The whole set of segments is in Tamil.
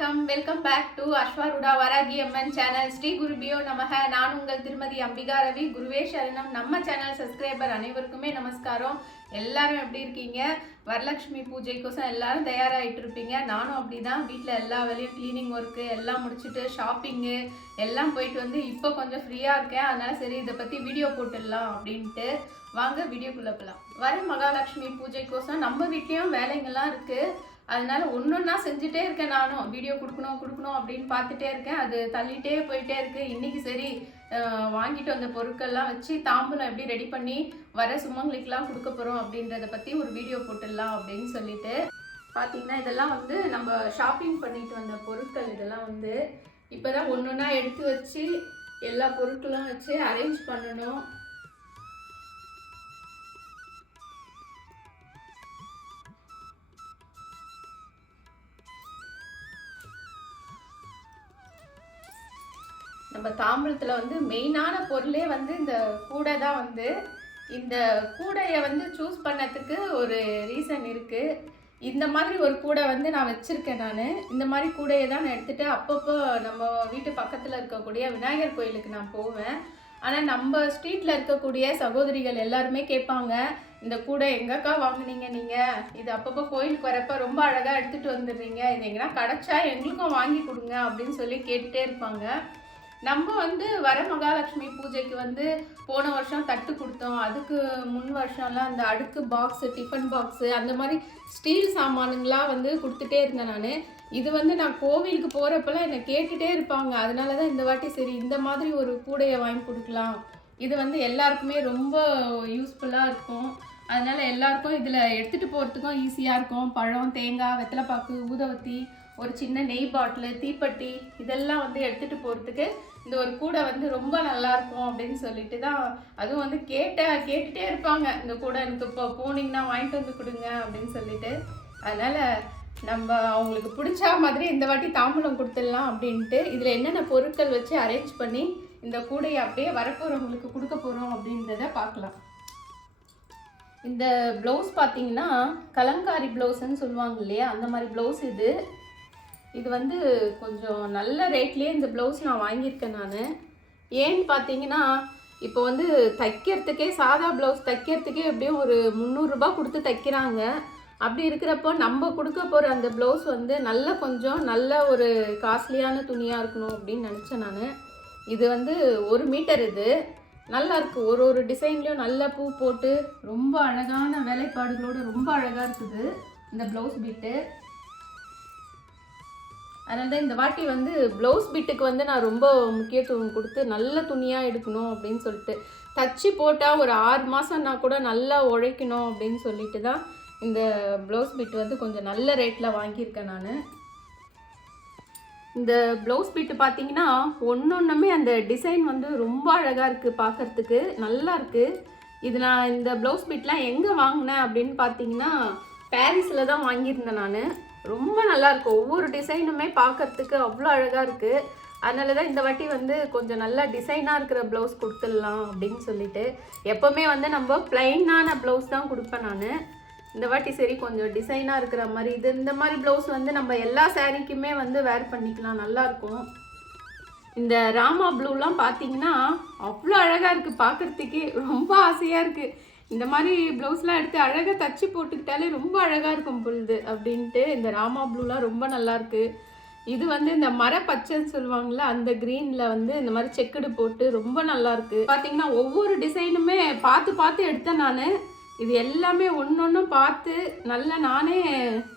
வணக்கம். வெல்கம் பேக் டு அஸ்வாருடா வராகி அம்மன் சேனல் ஸ்ரீ குருபியோ நமக. நான் உங்கள் திருமதி அம்பிகா ரவி. குருவே சரணம். நம்ம சேனல் சப்ஸ்கிரைபர் அனைவருக்குமே நமஸ்காரம். எல்லாரும் எப்படி இருக்கீங்க? வரலட்சுமி பூஜைக்கோசம் எல்லாரும் தயாராகிட்டு இருப்பீங்க. நானும் அப்படிதான். வீட்டில் எல்லா வேலையும் க்ளீனிங் ஒர்க்கு எல்லாம் முடிச்சுட்டு ஷாப்பிங்கு எல்லாம் போயிட்டு வந்து இப்போ கொஞ்சம் ஃப்ரீயாக இருக்கேன். அதனால சரி இதை பற்றி வீடியோ போட்டுடலாம் அப்படின்ட்டு. வாங்க வீடியோக்குள்ளே போகலாம் வர மகாலட்சுமி பூஜைக்கோசம் நம்ம வீட்லேயும் வேலைங்கள்லாம் இருக்குது அதனால ஒன்றொன்னா செஞ்சுட்டே இருக்கேன் நானும். வீடியோ கொடுக்கணும் கொடுக்கணும் அப்படின்னு பார்த்துட்டே இருக்கேன். அது தள்ளிட்டே போயிட்டே இருக்கு. இன்னைக்கு சரி வாங்கிட்டு வந்த பொருட்கள்லாம் வச்சு தாம்பூலம் எப்படி ரெடி பண்ணி வர சுமங்களுக்கெல்லாம் கொடுக்க போகிறோம் அப்படின்றத பற்றி ஒரு வீடியோ போட்டுடலாம் அப்படின்னு சொல்லிட்டு. பார்த்தீங்கன்னா இதெல்லாம் வந்து நம்ம ஷாப்பிங் பண்ணிட்டு வந்த பொருட்கள் இதெல்லாம் வந்து இப்போ தான் ஒன்று ஒன்றா எடுத்து வச்சு எல்லா பொருட்களும் வச்சு அரேஞ்ச் பண்ணணும். நம்ம தாம்பரத்தில் வந்து மெயினான பொருளே வந்து இந்த கூடை தான் வந்து. இந்த கூடையை வந்து சூஸ் பண்ணதுக்கு ஒரு ரீசன் இருக்குது இந்த மாதிரி ஒரு கூடை வந்து நான் வச்சுருக்கேன் நான். இந்த மாதிரி கூடையை தான் நான் எடுத்துகிட்டு அப்பப்போ நம்ம வீட்டு பக்கத்தில் இருக்கக்கூடிய விநாயகர் கோயிலுக்கு நான் போவேன். ஆனால் நம்ம ஸ்ட்ரீட்டில் இருக்கக்கூடிய சகோதரிகள் எல்லாருமே கேட்பாங்க இந்த கூடை எங்கக்கா வாங்குனீங்க நீங்கள் இது அப்பப்போ கோயிலுக்கு வரப்போ ரொம்ப அழகாக எடுத்துகிட்டு வந்துடுறீங்க. இது எங்கன்னா கிடச்சா எங்களுக்கும் வாங்கி கொடுங்க அப்படின்னு சொல்லி கேட்டுகிட்டே இருப்பாங்க. நம்ம வந்து வர மகாலட்சுமி பூஜைக்கு வந்து போன வருஷம் தட்டு கொடுத்தோம். அதுக்கு முன் வருஷம்லாம் அந்த அடுக்கு பாக்ஸு டிஃபன் பாக்ஸு அந்த மாதிரி ஸ்டீல் சாமானுங்களாம் வந்து கொடுத்துட்டே இருந்தேன் நான். இது வந்து நான் கோவிலுக்கு போகிறப்பெல்லாம் என்னை கேட்டுகிட்டே இருப்பாங்க. அதனால தான் இந்த வாட்டி சரி இந்த மாதிரி ஒரு கூடையை வாங்கி கொடுக்கலாம். இது வந்து எல்லாருக்குமே ரொம்ப யூஸ்ஃபுல்லாக இருக்கும். அதனால் எல்லாருக்கும் இதில் எடுத்துகிட்டு போகிறதுக்கும் ஈஸியாக இருக்கும். பழம் தேங்காய் வெத்தலைப்பாக்கு ஊதவத்தி ஒரு சின்ன நெய் பாட்டிலு தீப்பெட்டி இதெல்லாம் வந்து எடுத்துகிட்டு போகிறதுக்கு இந்த ஒரு கூடை வந்து ரொம்ப நல்லா இருக்கும் அப்படின்னு சொல்லிட்டு தான் அதுவும் வந்து கேட்ட கேட்டுட்டே இருப்பாங்க. இந்த கூடை எனக்கு இப்போ போனீங்கன்னா வாங்கிட்டு வந்து கொடுங்க அப்படின்னு சொல்லிட்டு. அதனால் நம்ம அவங்களுக்கு பிடிச்ச மாதிரி இந்த வாட்டி தாம்பூலம் கொடுத்துடலாம் அப்படின்ட்டு இதில் என்னென்ன பொருட்கள் வச்சு அரேஞ்ச் பண்ணி இந்த கூடையை அப்படியே வரப்போகிறவங்களுக்கு கொடுக்க போகிறோம் அப்படின்றத பார்க்கலாம். இந்த ப்ளவுஸ் பார்த்தீங்கன்னா கலங்காரி ப்ளவுஸ்ன்னு சொல்லுவாங்க இல்லையா? அந்த மாதிரி ப்ளவுஸ் இது. இது வந்து கொஞ்சம் நல்ல ரேட்லேயே இந்த ப்ளவுஸ் நான் வாங்கியிருக்கேன் நான். ஏன்னு பார்த்தீங்கன்னா இப்போ வந்து தைக்கிறதுக்கே சாதா ப்ளவுஸ் தைக்கிறதுக்கே எப்படியும் ஒரு முந்நூறுரூபா கொடுத்து தைக்கிறாங்க. அப்படி இருக்கிறப்போ நம்ம கொடுக்க போகிற அந்த ப்ளவுஸ் வந்து நல்ல கொஞ்சம் நல்ல ஒரு காஸ்ட்லியான துணியாக இருக்கணும் அப்படின்னு நினச்சேன் நான். இது வந்து ஒரு மீட்டர் இது. நல்லாயிருக்கு ஒரு ஒரு டிசைன்லேயும் நல்ல பூ போட்டு ரொம்ப அழகான வேலைப்பாடுகளோடு ரொம்ப அழகாக இருக்குது இந்த ப்ளவுஸ் பிட்டு அதனால தான் இந்த வாட்டி வந்து ப்ளவுஸ் பிட்டுக்கு வந்து நான் ரொம்ப முக்கியத்துவம் கொடுத்து நல்ல துணியாக எடுக்கணும் அப்படின்னு சொல்லிட்டு. தச்சு போட்டால் ஒரு ஆறு மாதம்னா கூட நல்லா உழைக்கணும் அப்படின்னு சொல்லிட்டு தான் இந்த ப்ளவுஸ் பிட் வந்து கொஞ்சம் நல்ல ரேட்டில் வாங்கியிருக்கேன் நான். இந்த ப்ளவுஸ் பிட்டு பார்த்தீங்கன்னா ஒன்றொன்றுமே அந்த டிசைன் வந்து ரொம்ப அழகாக இருக்குது பார்க்கறதுக்கு நல்லா இருக்குது இது நான் இந்த ப்ளவுஸ் பிட்லாம் எங்கே வாங்கினேன் அப்படின்னு பார்த்தீங்கன்னா பாரிஸில் தான் வாங்கியிருந்தேன் நான். ரொம்ப நல்லா ஒவ்வொரு டிசைனுமே பார்க்கறதுக்கு அவ்வளோ அழகாக இருக்குது அதனால தான் இந்த வாட்டி வந்து கொஞ்சம் நல்லா டிசைனாக இருக்கிற ப்ளவுஸ் கொடுத்துடலாம் அப்படின்னு சொல்லிட்டு எப்போவுமே வந்து நம்ம பிளைனான ப்ளவுஸ் தான் கொடுப்பேன் நான். இந்த வாட்டி சரி கொஞ்சம் டிசைனாக இருக்கிற மாதிரி இது இந்த மாதிரி ப்ளவுஸ் வந்து நம்ம எல்லா சாரீக்குமே வந்து வேர் பண்ணிக்கலாம். நல்லாயிருக்கும் இந்த ராமா ப்ளூலாம் பார்த்தீங்கன்னா அவ்வளோ அழகாக இருக்குது பார்க்குறதுக்கே ரொம்ப ஆசையாக இருக்குது இந்த மாதிரி ப்ளவுஸ்லாம் எடுத்து அழகாக தச்சு போட்டுக்கிட்டாலே ரொம்ப அழகாக இருக்கும் பொழுது அப்படின்ட்டு இந்த ராமா ப்ளூலாம் ரொம்ப நல்லாயிருக்கு இது வந்து இந்த மர பச்சைன்னு சொல்லுவாங்கள்ல அந்த க்ரீனில் வந்து இந்த மாதிரி செக்குடு போட்டு ரொம்ப நல்லாயிருக்கு பார்த்தீங்கன்னா ஒவ்வொரு டிசைனுமே பார்த்து பார்த்து எடுத்தேன் நான். இது எல்லாமே ஒன்றொன்றும் பார்த்து நல்லா நானே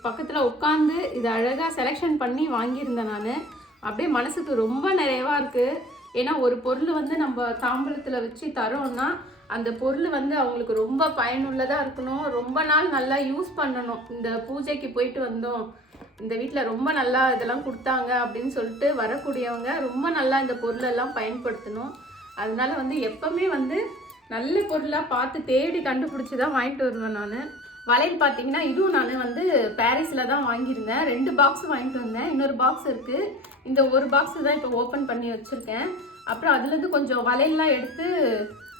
பக்கத்தில் உட்காந்து இது அழகாக செலெக்ஷன் பண்ணி வாங்கியிருந்தேன் நான். அப்படியே மனசுக்கு ரொம்ப நிறைவாக இருக்குது ஏன்னா ஒரு பொருள் வந்து நம்ம தாம்பரத்தில் வச்சு தரோன்னா அந்த பொருள் வந்து அவங்களுக்கு ரொம்ப பயனுள்ளதாக இருக்கணும். ரொம்ப நாள் நல்லா யூஸ் பண்ணணும். இந்த பூஜைக்கு போயிட்டு வந்தோம். இந்த வீட்டில் ரொம்ப நல்லா இதெல்லாம் கொடுத்தாங்க அப்படின்னு சொல்லிட்டு வரக்கூடியவங்க ரொம்ப நல்லா இந்த பொருளெல்லாம் பயன்படுத்தணும். அதனால வந்து எப்பவுமே வந்து நல்ல பொருளாக பார்த்து தேடி கண்டுபிடிச்சி தான் வாங்கிட்டு வருவேன் நான். வளையல் பார்த்தீங்கன்னா இதுவும் நான் வந்து பாரிஸில் தான் வாங்கியிருந்தேன். ரெண்டு பாக்ஸ் வாங்கிட்டு வந்தேன். இன்னொரு பாக்ஸ் இருக்குது இந்த ஒரு பாக்ஸ் தான் இப்போ ஓப்பன் பண்ணி வச்சுருக்கேன். அப்புறம் அதுலேருந்து கொஞ்சம் வளையல்லாம் எடுத்து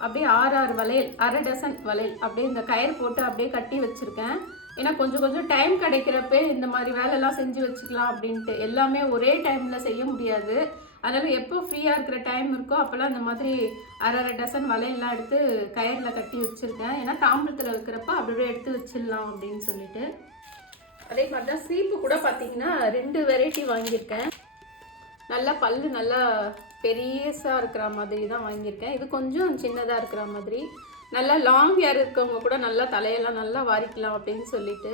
அப்படியே ஆறு ஆறு வளையல் அரை டசன் வளையல் அப்படியே இந்த கயிறு போட்டு அப்படியே கட்டி வச்சுருக்கேன். ஏன்னா கொஞ்சம் கொஞ்சம் டைம் கிடைக்கிறப்ப இந்த மாதிரி வேலையெல்லாம் செஞ்சு வச்சுக்கலாம் அப்படின்ட்டு. எல்லாமே ஒரே டைமில் செய்ய முடியாது. அதனால் எப்போ ஃப்ரீயாக இருக்கிற டைம் இருக்கோ அப்போல்லாம் இந்த மாதிரி அரை அரை டசன் வலையெல்லாம் எடுத்து கயிறில் கட்டி வச்சுருக்கேன். ஏன்னா தாம்பரத்தில் இருக்கிறப்ப அப்படியே எடுத்து வச்சிடலாம் அப்படின்னு சொல்லிட்டு. அதே மாதிரி தான் சீப்பு கூட பார்த்தீங்கன்னா ரெண்டு வெரைட்டி வாங்கியிருக்கேன். நல்லா பல்லு நல்லா பெரியஸாக இருக்கிற மாதிரி தான் வாங்கியிருக்கேன். இது கொஞ்சம் சின்னதாக இருக்கிற மாதிரி. நல்லா லாங் ஹேர் இருக்கவங்க கூட நல்லா தலையெல்லாம் நல்லா வாரிக்கலாம் அப்படின்னு சொல்லிட்டு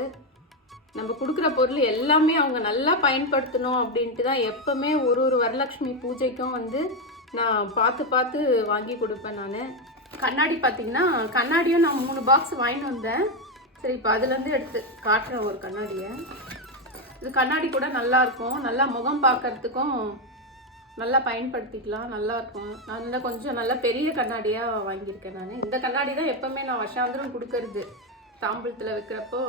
நம்ம கொடுக்குற பொருள் எல்லாமே அவங்க நல்லா பயன்படுத்தணும் அப்படின்ட்டு தான் எப்போவுமே ஒரு ஒரு வரலட்சுமி பூஜைக்கும் வந்து நான் பார்த்து பார்த்து வாங்கி கொடுப்பேன் நான். கண்ணாடி பார்த்தீங்கன்னா கண்ணாடியும் நான் மூணு பாக்ஸ் வாங்கிட்டு வந்தேன். சரி இப்போ அதுலேருந்து எடுத்து காட்டுறேன் ஒரு கண்ணாடியை. இது கண்ணாடி கூட நல்லாயிருக்கும் நல்லா முகம் பார்க்கறதுக்கும் நல்லா பயன்படுத்திக்கலாம் நல்லா இருக்கும். நான் நல்லா கொஞ்சம் நல்லா பெரிய கண்ணாடியாக வாங்கியிருக்கேன் நான். இந்த கண்ணாடி தான் எப்போவுமே நான் வருஷாந்திரம் கொடுக்கறது. தாம்பூலத்தில் வைக்கிறப்போ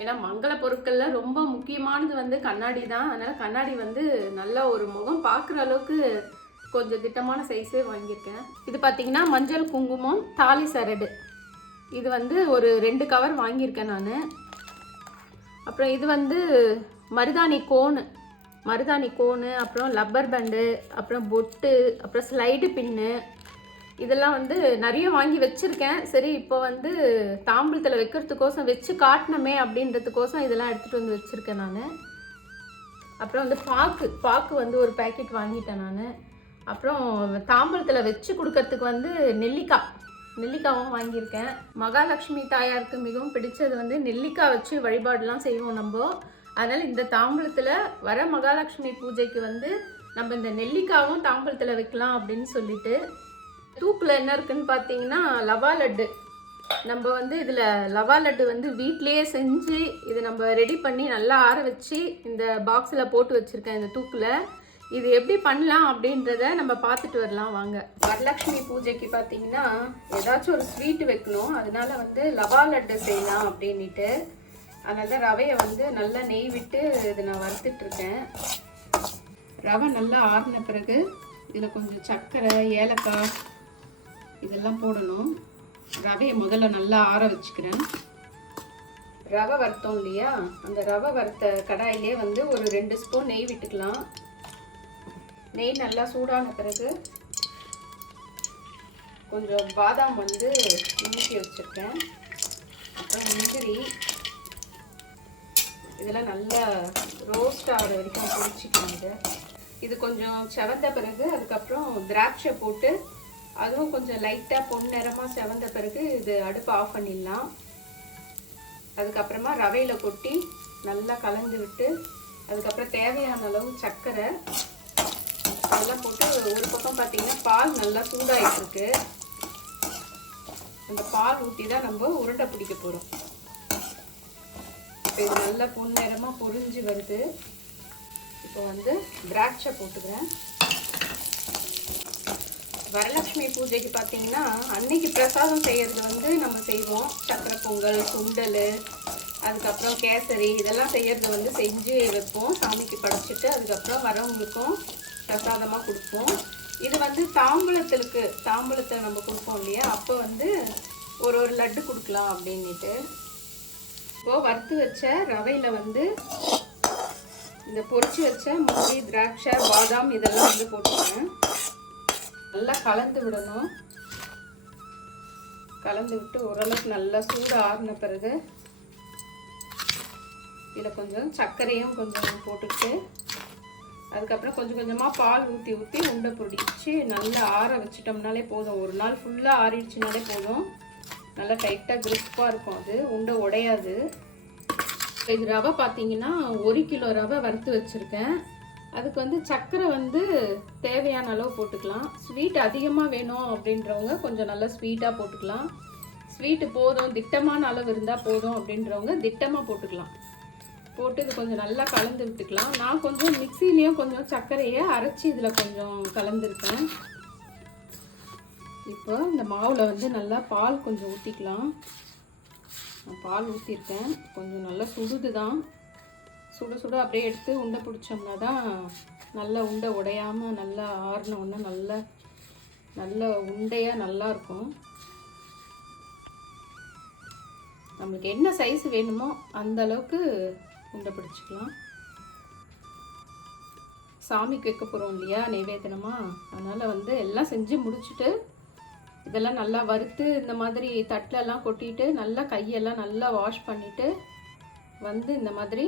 ஏன்னா மங்கள பொருட்களில் ரொம்ப முக்கியமானது வந்து கண்ணாடி தான். அதனால் கண்ணாடி வந்து நல்லா ஒரு முகம் பார்க்குற அளவுக்கு கொஞ்சம் திட்டமான சைஸே வாங்கியிருக்கேன். இது பார்த்தீங்கன்னா மஞ்சள் குங்குமம் தாலி சரடு. இது வந்து ஒரு ரெண்டு கவர் வாங்கியிருக்கேன் நான். அப்புறம் இது வந்து மருதாணி கோனு. மருதாணி கோனு அப்புறம் லப்பர் பேண்டு அப்புறம் பொட்டு அப்புறம் ஸ்லைடு பின்னு இதெல்லாம் வந்து நிறைய வாங்கி வச்சுருக்கேன். சரி இப்போ வந்து தாம்பூலத்தில் வைக்கிறதுக்கோசம் வச்சு காட்டினமே அப்படின்றதுக்கோசம் இதெல்லாம் எடுத்துகிட்டு வந்து வச்சுருக்கேன் நான். அப்புறம் வந்து பாக்கு பாக்கு வந்து ஒரு பேக்கெட் வாங்கிட்டேன் நான். அப்புறம் தாம்பூலத்தில் வச்சு கொடுக்கறதுக்கு வந்து நெல்லிக்காய் நெல்லிக்காவும் வாங்கியிருக்கேன். மகாலட்சுமி தாயாருக்கு மிகவும் பிடிச்சது வந்து நெல்லிக்காய் வச்சு வழிபாடுலாம் செய்வோம் நம்ம. அதனால் இந்த தாம்பூலத்தில் வர மகாலட்சுமி பூஜைக்கு வந்து நம்ம இந்த நெல்லிக்காவும் தாம்பூலத்தில் வைக்கலாம் அப்படின்னு சொல்லிட்டு தூக்கில் என்ன இருக்குன்னு பார்த்தீங்கன்னா லவா லட்டு. நம்ம வந்து இதில் லவா லட்டு வந்து வீட்லேயே செஞ்சு இது நம்ம ரெடி பண்ணி நல்லா ஆற வச்சு இந்த பாக்ஸில் போட்டு வச்சுருக்கேன் இந்த தூக்கில். இது எப்படி பண்ணலாம் அப்படின்றத நம்ம பார்த்துட்டு வரலாம் வாங்க. வரலட்சுமி பூஜைக்கு பார்த்தீங்கன்னா ஏதாச்சும் ஒரு ஸ்வீட் வைக்கணும். அதனால வந்து லவா லட்டு செய்யலாம் அப்படின்ட்டு அதனால தான் ரவையை வந்து நல்லா நெய் விட்டு இதை நான் வறுத்துட்டு இருக்கேன் ரவை நல்லா ஆறின பிறகு இதில் கொஞ்சம் சர்க்கரை ஏலக்காய் இதெல்லாம் போடணும். ரவையை முதல்ல நல்லா ஆற வச்சுக்கிறேன். ரவை வறுத்தோம் இல்லையா? அந்த ரவை வறுத்த கடாயிலே வந்து ஒரு ரெண்டு ஸ்பூன் நெய் விட்டுக்கலாம். நெய் நல்லா சூடான பிறகு கொஞ்சம் பாதாம் வந்து நுணுக்கி வச்சுருக்கேன். அப்புறம் முந்திரி இதெல்லாம் நல்லா ரோஸ்ட் ஆகிற வரைக்கும் பொரிச்சிக்கலாம் இது. கொஞ்சம் செவந்த பிறகு அதுக்கப்புறம் திராட்சை போட்டு அதுவும் கொஞ்சம் லைட்டாக பொன்னிறமாக செவந்த பிறகு இது அடுப்பு ஆஃப் பண்ணிடலாம். அதுக்கப்புறமா ரவையில் கொட்டி நல்லா கலந்து விட்டு அதுக்கப்புறம் தேவையான அளவு சர்க்கரை அதெல்லாம் போட்டு ஒரு பக்கம் பார்த்தீங்கன்னா பால் நல்லா சூடாகிட்டு இருக்கு. அந்த பால் ஊற்றி தான் நம்ம உருண்டை பிடிக்க போகிறோம் இப்போ இது நல்லா பொன்னிறமாக பொரிஞ்சு வருது. இப்போ வந்து திராட்சை போட்டுக்கிறேன். வரலட்சுமி பூஜைக்கு பார்த்தீங்கன்னா அன்னைக்கு பிரசாதம் செய்யறது வந்து நம்ம செய்வோம். சக்கரை பொங்கல் சுண்டல் அதுக்கப்புறம் கேசரி இதெல்லாம் செய்யறது வந்து செஞ்சு வைப்போம். சாமிக்கு படைச்சிட்டு அதுக்கப்புறம் வரவங்களுக்கும் பிரசாதமாக கொடுப்போம். இது வந்து தாம்பூலத்திற்கு தாம்பூலத்தை நம்ம கொடுப்போம் இல்லையா? அப்போ வந்து ஒரு ஒரு லட்டு கொடுக்கலாம் அப்படின்ட்டு இப்போது வறுத்து வச்ச ரவையில் வந்து இந்த பொறிச்சு வச்ச முந்திரி திராட்சை பாதாம் இதெல்லாம் வந்து போட்டுருவேன் நல்லா கலந்து விடணும். கலந்து விட்டு ஓரளவுக்கு நல்லா சூடு ஆறின பிறகு இதில் கொஞ்சம் சர்க்கரையும் கொஞ்சம் போட்டுட்டு அதுக்கப்புறம் கொஞ்சம் கொஞ்சமாக பால் ஊற்றி ஊற்றி உண்டை பிடிச்சி நல்லா ஆற வச்சிட்டோம்னாலே போதும். ஒரு நாள் ஃபுல்லாக ஆறிடுச்சுனாலே போதும். நல்லா டைட்டாக கிரிப்பாக இருக்கும் அது உண்டை உடையாது. இது ரவை பார்த்தீங்கன்னா ஒரு கிலோ ரவை வறுத்து வச்சுருக்கேன். அதுக்கு வந்து சர்க்கரை வந்து தேவையான அளவு போட்டுக்கலாம். ஸ்வீட் அதிகமாக வேணும் அப்படின்றவங்க கொஞ்சம் நல்லா ஸ்வீட்டாக போட்டுக்கலாம். ஸ்வீட்டு போதும் திட்டமான அளவு இருந்தால் போதும் அப்படின்றவங்க திட்டமாக போட்டுக்கலாம். போட்டு இது கொஞ்சம் நல்லா கலந்து விட்டுக்கலாம். நான் கொஞ்சம் மிக்சிலையும் கொஞ்சம் சர்க்கரையை அரைச்சி இதில் கொஞ்சம் கலந்துருக்கேன். இப்போ இந்த மாவில் வந்து நல்லா பால் கொஞ்சம் ஊற்றிக்கலாம் நான் பால் ஊற்றிருக்கேன் கொஞ்சம் நல்லா சுடுது தான் சுட சுட அப்படியே எடுத்து உண்டை பிடிச்சோம்னா தான் நல்லா உண்டை உடையாமல் நல்லா ஆறின உடனே நல்லா நல்ல உண்டையாக நல்லா இருக்கும். நம்மளுக்கு என்ன சைஸ் வேணுமோ அந்த அளவுக்கு உண்டை பிடிச்சிக்கலாம். சாமிக்கு வைக்க போகிறோம் இல்லையா? நைவேதனமாக அதனால் வந்து எல்லாம் செஞ்சு முடிச்சுட்டு இதெல்லாம் நல்லா வறுத்து இந்த மாதிரி தட்டிலலாம் கொட்டிட்டு நல்லா கையெல்லாம் நல்லா வாஷ் பண்ணிவிட்டு வந்து இந்த மாதிரி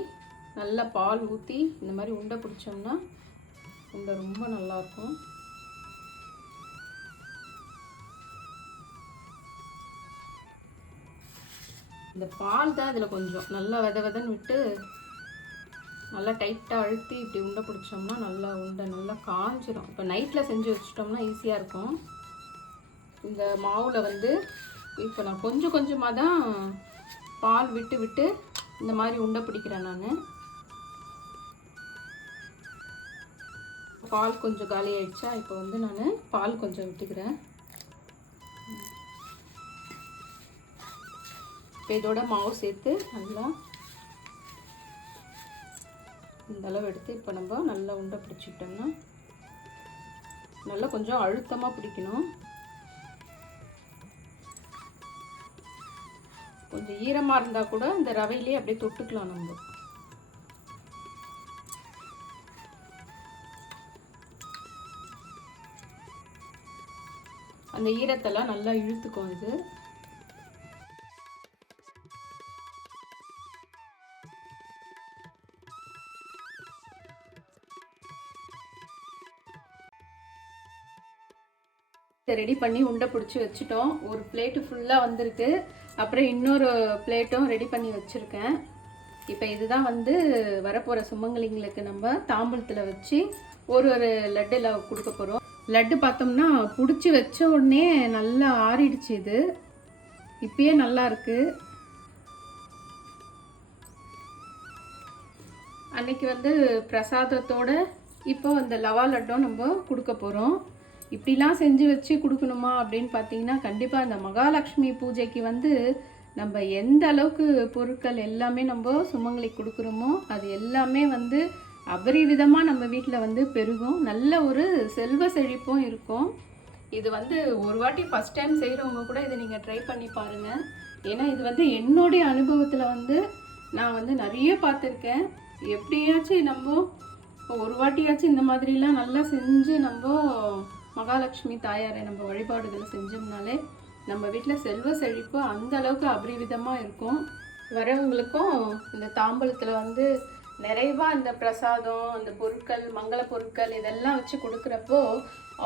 நல்லா பால் ஊற்றி இந்த மாதிரி உண்டை பிடிச்சோம்னா உண்டை ரொம்ப நல்லாயிருக்கும் இந்த பால் தான் இதில் கொஞ்சம் நல்லா வித விதன்னு விட்டு நல்லா டைட்டாக அழுத்தி இப்படி உண்டை பிடிச்சோம்னா நல்லா உண்டை நல்லா காஞ்சிரும். இப்போ நைட்டில் செஞ்சு வச்சிட்டோம்னா ஈஸியாக இருக்கும். இந்த மாவில் வந்து இப்போ நான் கொஞ்சம் கொஞ்சமாக தான் பால் விட்டு விட்டு இந்த மாதிரி உண்டை பிடிக்கிறேன் நான். பால் கொஞ்சம் காலி ஆயிடுச்சா இப்போ வந்து நான் பால் கொஞ்சம் விட்டுக்கிறேன். இப்போ இதோட மாவு சேர்த்து நல்லா இந்த அளவு எடுத்து இப்போ நம்ம நல்லா உண்டை பிடிச்சிக்கிட்டோம்னா நல்லா கொஞ்சம் அழுத்தமாக பிடிக்கணும். கொஞ்சம் ஈரமாக இருந்தால் கூட இந்த ரவையிலே அப்படியே தொட்டுக்கலாம் நம்ம. அந்த ஈரத்தெல்லாம் நல்லா இழுத்துக்கும் இது. ரெடி பண்ணி உண்டை பிடிச்சி வச்சுட்டோம். ஒரு பிளேட்டு ஃபுல்லாக வந்திருக்கு. அப்புறம் இன்னொரு பிளேட்டும் ரெடி பண்ணி வச்சுருக்கேன். இப்போ இதுதான் வந்து வரப்போகிற சுமங்கலிங்களுக்கு நம்ம தாம்பூலத்தில் வச்சு ஒரு ஒரு லட்டில் கொடுக்க போகிறோம் லட்டு பார்த்தோம்னா பிடிச்சி வச்ச உடனே நல்லா ஆறிடுச்சு இது. இப்பயே நல்லா இருக்கு. அன்னைக்கு வந்து பிரசாதத்தோட இப்போ அந்த லவா லட்டும் நம்ம கொடுக்க போகிறோம் இப்படிலாம் செஞ்சு வச்சு கொடுக்கணுமா அப்படின்னு பார்த்தீங்கன்னா கண்டிப்பாக அந்த மகாலட்சுமி பூஜைக்கு வந்து நம்ம எந்த அளவுக்கு பொருட்கள் எல்லாமே நம்ம சுமங்கலிக்கு கொடுக்குறோமோ அது எல்லாமே வந்து அபரிவிதமாக நம்ம வீட்டில் வந்து பெருகும். நல்ல ஒரு செல்வ செழிப்பும் இருக்கும். இது வந்து ஒரு வாட்டி ஃபஸ்ட் டைம் செய்கிறவங்க கூட இதை நீங்கள் ட்ரை பண்ணி பாருங்கள் ஏன்னா இது வந்து என்னுடைய அனுபவத்தில் வந்து நான் வந்து நிறைய பார்த்துருக்கேன். எப்படியாச்சும் நம்ம இப்போ ஒரு வாட்டியாச்சும் இந்த மாதிரிலாம் நல்லா செஞ்சு நம்ம மகாலட்சுமி தாயாரை நம்ம வழிபாடுகளை செஞ்சோம்னாலே நம்ம வீட்டில் செல்வ செழிப்பு அந்த அளவுக்கு அபரிவிதமாக இருக்கும். வரவங்களுக்கும் இந்த தாம்பூலத்தில் வந்து நிறைவாக இந்த பிரசாதம் அந்த பொருட்கள் மங்கள பொருட்கள் இதெல்லாம் வச்சு கொடுக்குறப்போ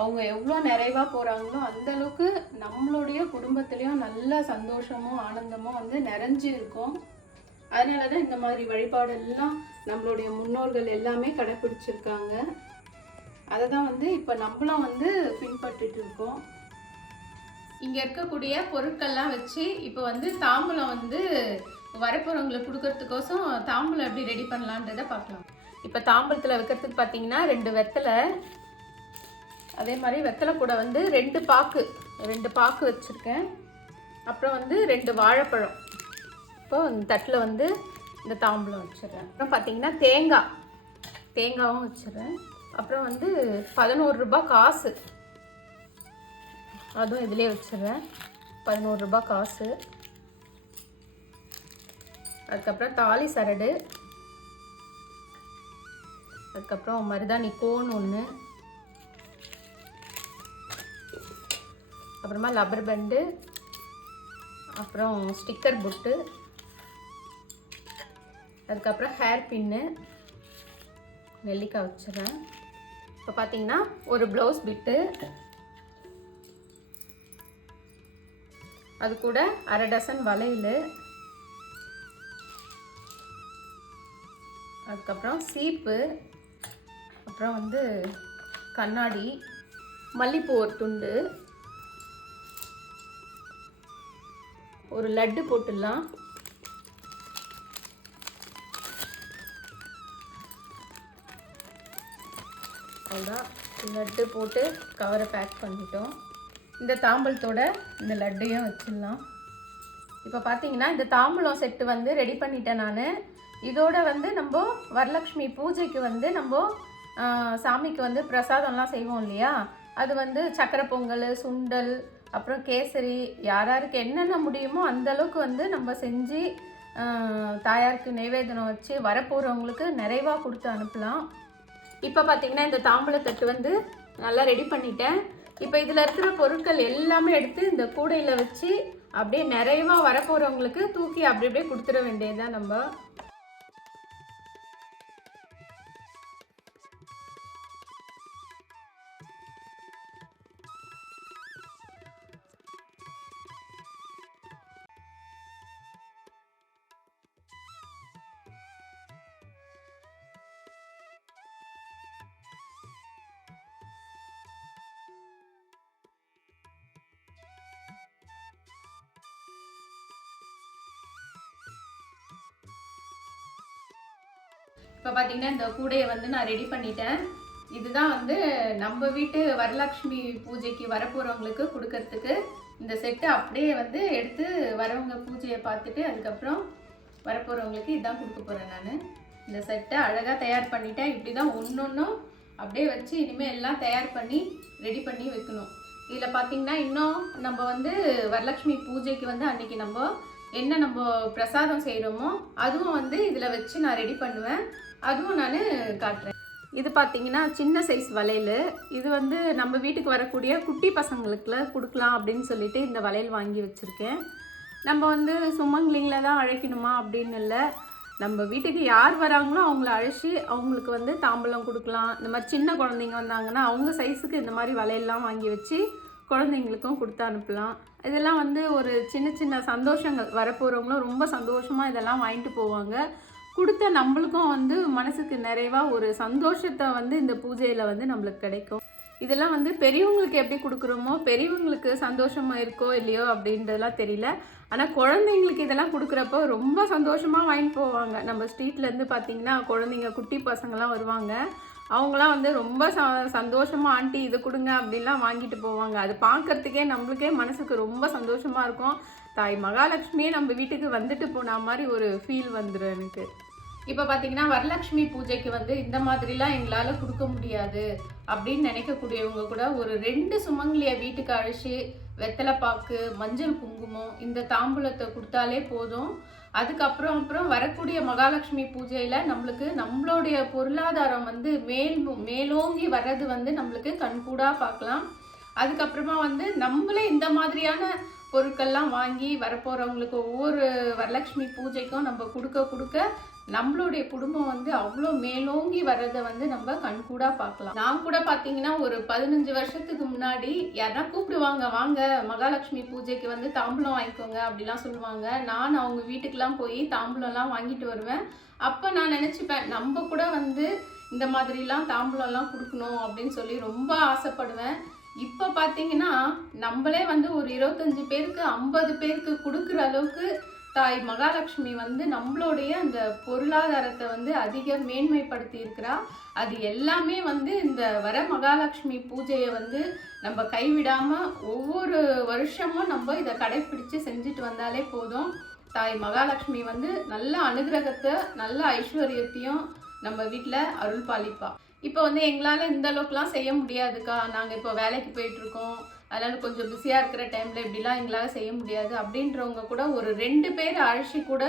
அவங்க எவ்வளோ நிறைவாக போகிறாங்களோ அந்த அளவுக்கு நம்மளுடைய குடும்பத்துலேயும் நல்ல சந்தோஷமும் ஆனந்தமும் வந்து நிறைஞ்சு இருக்கும். அதனால தான் இந்த மாதிரி வழிபாடெல்லாம் நம்மளுடைய முன்னோர்கள் எல்லாமே கடைப்பிடிச்சிருக்காங்க அதை தான் வந்து இப்போ நம்மளும் வந்து பின்பற்றிட்டு இருக்கோம். இங்கே இருக்கக்கூடிய பொருட்கள்லாம் வச்சு இப்போ வந்து தாம்பூலம் வந்து வரப்போகிறவங்களுக்கு கொடுக்கறதுக்கோசம் தாம்பூலம் எப்படி ரெடி பண்ணலான்றதை பார்க்கலாம். இப்போ தாம்பூலத்தில் வைக்கிறதுக்கு பார்த்தீங்கன்னா ரெண்டு வெத்தலை அதே மாதிரி வெத்தலை கூட வந்து ரெண்டு பாக்கு ரெண்டு பாக்கு வச்சுருக்கேன். அப்புறம் வந்து ரெண்டு வாழைப்பழம். இப்போ இந்த தட்டில் வந்து இந்த தாம்பூலம் வச்சுருக்கேன் அப்புறம் பார்த்தீங்கன்னா தேங்காய் தேங்காவும் வச்சிடுறேன். அப்புறம் வந்து பதினோரு ரூபாய் காசு. அதுவும் இதிலே வச்சிடுறேன். பதினோரு ரூபாய் காசு. அதுக்கப்புறம் தாலி சரடு. அதுக்கப்புறம் மருதாணி கோன் ஒன்று அப்புறமா லப்பர் பண்டு. அப்புறம் ஸ்டிக்கர் புட்டு. அதுக்கப்புறம் ஹேர் பின்னு. நெல்லிக்காய் வச்சுறேன் இப்போ பார்த்தீங்கன்னா ஒரு ப்ளவுஸ் பிட்டு. அது கூட அரை டசன் வளையல். அதுக்கப்புறம் சீப்பு. அப்புறம் வந்து கண்ணாடி. மல்லிப்பூ ஒரு துண்டு. ஒரு லட்டு போட்டுடலாம். அவ்வளோதான் லட்டு போட்டு கவரை பேக் பண்ணிட்டோம். இந்த தாம்பூலத்தோட இந்த லட்டையும் வச்சிடலாம். இப்போ பார்த்தீங்கன்னா இந்த தாம்பூலம் செட்டு வந்து ரெடி பண்ணிட்டேன் நான். இதோட வந்து நம்ம வரலக்ஷ்மி பூஜைக்கு வந்து நம்ம சாமிக்கு வந்து பிரசாதம்லாம் செய்வோம் இல்லையா? அது வந்து சக்கரை பொங்கல் சுண்டல் அப்புறம் கேசரி யார் யாருக்கு என்னென்ன முடியுமோ அந்த அளவுக்கு வந்து நம்ம செஞ்சு தாயாருக்கு நைவேதனம் வச்சு வரப்போகிறவங்களுக்கு நிறைவாக கொடுத்து அனுப்பலாம். இப்போ பார்த்தீங்கன்னா இந்த தாம்பூலத்தட்டு வந்து நல்லா ரெடி பண்ணிட்டேன். இப்போ இதில் இருக்கிற பொருட்கள் எல்லாமே எடுத்து இந்த கூடையில் வச்சு அப்படியே நிறைவாக வரப்போகிறவங்களுக்கு தூக்கி அப்படி அப்படியே கொடுத்துட வேண்டியதுதான் நம்ம. இப்போ பார்த்தீங்கன்னா இந்த கூடையை வந்து நான் ரெடி பண்ணிட்டேன். இதுதான் வந்து நம்ம வீட்டு வரலட்சுமி பூஜைக்கு வரப்போகிறவங்களுக்கு கொடுக்கறதுக்கு இந்த செட்டு அப்படியே வந்து எடுத்து வரவங்க பூஜையை பார்த்துட்டு அதுக்கப்புறம் வரப்போகிறவங்களுக்கு இதுதான் கொடுக்க போகிறேன் நான். இந்த செட்டை அழகாக தயார் பண்ணிட்டேன். இப்படி தான் ஒன்று ஒன்றும் அப்படியே வச்சு இனிமேல் எல்லாம் தயார் பண்ணி ரெடி பண்ணி வைக்கணும். இதில் பார்த்தீங்கன்னா இன்னும் நம்ம வந்து வரலட்சுமி பூஜைக்கு வந்து அன்றைக்கி நம்ம என்ன நம்ம பிரசாதம் செய்கிறோமோ அதுவும் வந்து இதில் வச்சு நான் ரெடி பண்ணுவேன். அதுவும் நான் காட்டுறேன். இது பார்த்தீங்கன்னா சின்ன சைஸ் வளையல். இது வந்து நம்ம வீட்டுக்கு வரக்கூடிய குட்டி பசங்களுக்குல கொடுக்கலாம் அப்படின்னு சொல்லிட்டு இந்த வளையல் வாங்கி வச்சுருக்கேன். நம்ம வந்து சுமங்கலிங்கள தான் அழைக்கணுமா அப்படின்னு இல்லை. நம்ம வீட்டுக்கு யார் வராங்களோ அவங்கள அழைச்சி அவங்களுக்கு வந்து தாம்பூலம் கொடுக்கலாம். இந்த மாதிரி சின்ன குழந்தைங்க வந்தாங்கன்னா அவங்க சைஸுக்கு இந்த மாதிரி வளையல்லாம் வாங்கி வச்சு குழந்தைங்களுக்கும் கொடுத்து அனுப்பலாம். இதெல்லாம் வந்து ஒரு சின்ன சின்ன சந்தோஷங்கள். வரப்போகிறவங்களும் ரொம்ப சந்தோஷமாக இதெல்லாம் வாங்கிட்டு போவாங்க. கொடுத்த நம்மளுக்கும் வந்து மனசுக்கு நிறைவாக ஒரு சந்தோஷத்தை வந்து இந்த பூஜையில் வந்து நம்மளுக்கு கிடைக்கும். இதெல்லாம் வந்து பெரியவங்களுக்கு எப்படி கொடுக்குறோமோ பெரியவங்களுக்கு சந்தோஷமாக இருக்கோ இல்லையோ அப்படின்றதெல்லாம் தெரியல. ஆனால் குழந்தைங்களுக்கு இதெல்லாம் கொடுக்குறப்போ ரொம்ப சந்தோஷமாக வாங்கிட்டு போவாங்க. நம்ம ஸ்ட்ரீட்லேருந்து பார்த்தீங்கன்னா குழந்தைங்க குட்டி பசங்கள்லாம் வருவாங்க. அவங்களாம் வந்து ரொம்ப ச சந்தோஷமாக ஆண்டி இது கொடுங்க அப்படின்லாம் வாங்கிட்டு போவாங்க. அது பார்க்கறதுக்கே நம்மளுக்கே மனசுக்கு ரொம்ப சந்தோஷமாக இருக்கும். தாய் மகாலட்சுமியே நம்ம வீட்டுக்கு வந்துட்டு போன மாதிரி ஒரு ஃபீல் வந்துடும் எனக்கு. இப்போ பார்த்தீங்கன்னா வரலட்சுமி பூஜைக்கு வந்து இந்த மாதிரிலாம் எங்களால் கொடுக்க முடியாது அப்படின்னு நினைக்கக்கூடியவங்க கூட ஒரு ரெண்டு சுமங்கலியை வீட்டுக்கு அழைச்சி வெத்தலைப்பாக்கு மஞ்சள் குங்குமம் இந்த தாம்பூலத்தை கொடுத்தாலே போதும். அதுக்கப்புறம் அப்புறம் வரக்கூடிய மகாலட்சுமி பூஜையில் நம்மளுக்கு நம்மளுடைய பொருளாதாரம் வந்து மேல் மேலோங்கி வர்றது வந்து நம்மளுக்கு கண்கூடாக பார்க்கலாம். அதுக்கப்புறமா வந்து நம்மளே இந்த மாதிரியான பொருட்கள்லாம் வாங்கி வரப்போகிறவங்களுக்கு ஒவ்வொரு வரலட்சுமி பூஜைக்கும் நம்ம கொடுக்க கொடுக்க நம்மளுடைய குடும்பம் வந்து அவ்வளோ மேலோங்கி வர்றதை வந்து நம்ம கண்கூடா பார்க்கலாம். நான் கூட பார்த்தீங்கன்னா ஒரு பதினஞ்சு வருஷத்துக்கு முன்னாடி யாரா கூப்பிடுவாங்க வாங்க மகாலட்சுமி பூஜைக்கு வந்து தாம்பூலம் வாங்கிக்கோங்க அப்படிலாம் சொல்லுவாங்க. நான் அவங்க வீட்டுக்கெல்லாம் போய் தாம்பூலம்லாம் வாங்கிட்டு வருவேன். அப்போ நான் நினச்சிப்பேன் நம்ம கூட வந்து இந்த மாதிரிலாம் தாம்பூலம்லாம் கொடுக்கணும் அப்படின்னு சொல்லி ரொம்ப ஆசைப்படுவேன். இப்போ பார்த்தீங்கன்னா நம்மளே வந்து ஒரு இருபத்தஞ்சு பேருக்கு ஐம்பது பேருக்கு கொடுக்குற அளவுக்கு தாய் மகாலட்சுமி வந்து நம்மளுடைய அந்த பொருளாதாரத்தை வந்து அதிக மேன்மைப்படுத்தி இருக்கிறா. அது எல்லாமே வந்து இந்த வர மகாலட்சுமி பூஜையை வந்து நம்ம கைவிடாமல் ஒவ்வொரு வருஷமும் நம்ம இதை கடைப்பிடிச்சு செஞ்சுட்டு வந்தாலே போதும். தாய் மகாலட்சுமி வந்து நல்ல அனுகிரகத்தை நல்ல ஐஸ்வர்யத்தையும் நம்ம வீட்டில் அருள் பாலிப்பா இப்போ வந்து எங்களால் இந்த அளவுக்குலாம் செய்ய முடியாதுக்கா. நாங்கள் இப்போ வேலைக்கு போயிட்டுருக்கோம். அதனால் கொஞ்சம் பிஸியாக இருக்கிற டைமில் இப்படிலாம் எங்களால் செய்ய முடியாது. அப்படின்றவங்க கூட ஒரு ரெண்டு பேர் அழைச்சி கூட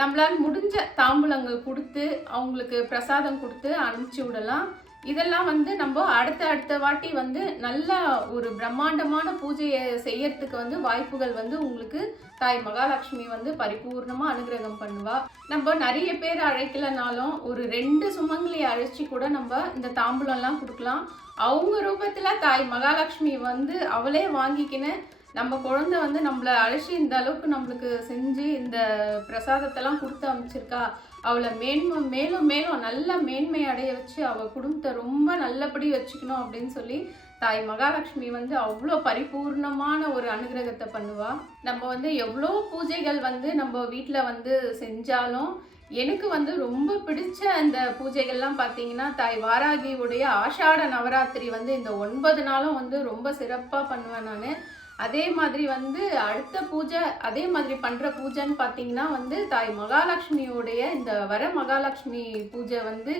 நம்மளால் முடிஞ்ச தாம்பூலங்கள் கொடுத்து அவங்களுக்கு பிரசாதம் கொடுத்து அனுப்பிச்சி விடலாம். இதெல்லாம் வந்து நம்ம அடுத்த அடுத்த வாட்டி வந்து நல்ல ஒரு பிரம்மாண்டமான பூஜையை செய்யறதுக்கு வந்து வாய்ப்புகள் வந்து உங்களுக்கு தாய் மகாலட்சுமி வந்து பரிபூர்ணமாக அனுகிரகம் பண்ணுவா. நம்ம நிறைய பேர் அழைக்கலனாலும் ஒரு ரெண்டு சுமங்களை அழைச்சி கூட நம்ம இந்த தாம்பூலம்லாம் கொடுக்கலாம். அவங்க ரூபத்தில் தாய் மகாலட்சுமி வந்து அவளே வாங்கிக்கின்னு நம்ம குழந்தை வந்து நம்மளை அழைச்சி இந்த அளவுக்கு நம்மளுக்கு செஞ்சு இந்த பிரசாதத்தெல்லாம் கொடுத்து அமைச்சிருக்கா அவளை மேன்மை மேலும் மேலும் நல்ல மேன்மை அடைய வச்சு அவள் குடும்பத்தை ரொம்ப நல்லபடி வச்சுக்கணும் அப்படின்னு சொல்லி தாய் மகாலட்சுமி வந்து அவ்வளோ பரிபூர்ணமான ஒரு அனுகிரகத்தை பண்ணுவா. நம்ம வந்து எவ்வளோ பூஜைகள் வந்து நம்ம வீட்டில் வந்து செஞ்சாலும் எனக்கு வந்து ரொம்ப பிடிச்ச அந்த பூஜைகள்லாம் பார்த்தீங்கன்னா தாய் வாராகியுடைய ஆஷாட நவராத்திரி வந்து இந்த ஒன்பது நாளும் வந்து ரொம்ப சிறப்பாக பண்ணுவேன் நான். அதே மாதிரி வந்து அடுத்த பூஜை அதே மாதிரி பண்ணுற பூஜைன்னு பார்த்தீங்கன்னா வந்து தாய் மகாலட்சுமியோடைய இந்த வர மகாலட்சுமி பூஜை வந்து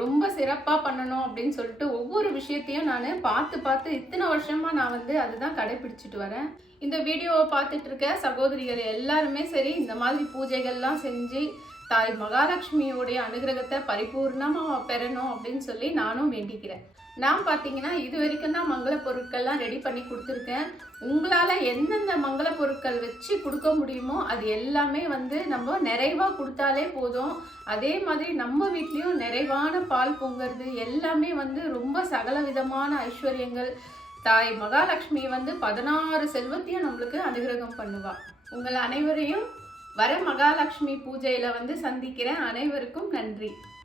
ரொம்ப சிறப்பாக பண்ணணும் அப்படின்னு சொல்லிட்டு ஒவ்வொரு விஷயத்தையும் நான் பார்த்து பார்த்து இத்தனை வருஷமாக நான் வந்து அதுதான் கடைபிடிச்சிட்டு வரேன். இந்த வீடியோவை பார்த்துட்டு இருக்க சகோதரிகள் எல்லாருமே சரி இந்த மாதிரி பூஜைகள்லாம் செஞ்சு தாய் மகாலட்சுமியோடைய அனுகிரகத்தை பரிபூர்ணமாக பெறணும் அப்படின்னு சொல்லி நானும் வேண்டிக்கிறேன். நான் பார்த்தீங்கன்னா இது வரைக்கும் தான் மங்கள பொருட்கள்லாம் ரெடி பண்ணி கொடுத்துருக்கேன். உங்களால் எந்தெந்த மங்கள பொருட்கள் வச்சு கொடுக்க முடியுமோ அது எல்லாமே வந்து நம்ம நிறைவாக கொடுத்தாலே போதும். அதே மாதிரி நம்ம வீட்லேயும் நிறைவான பால் பொங்குறது எல்லாமே வந்து ரொம்ப சகல விதமான ஐஸ்வர்யங்கள். தாய் மகாலட்சுமி வந்து பதினாறு செல்வத்தையும் நம்மளுக்கு அனுகிரகம் பண்ணுவா. உங்கள் அனைவரையும் வர மகாலட்சுமி பூஜையில் வந்து சந்திக்கிறேன். அனைவருக்கும் நன்றி.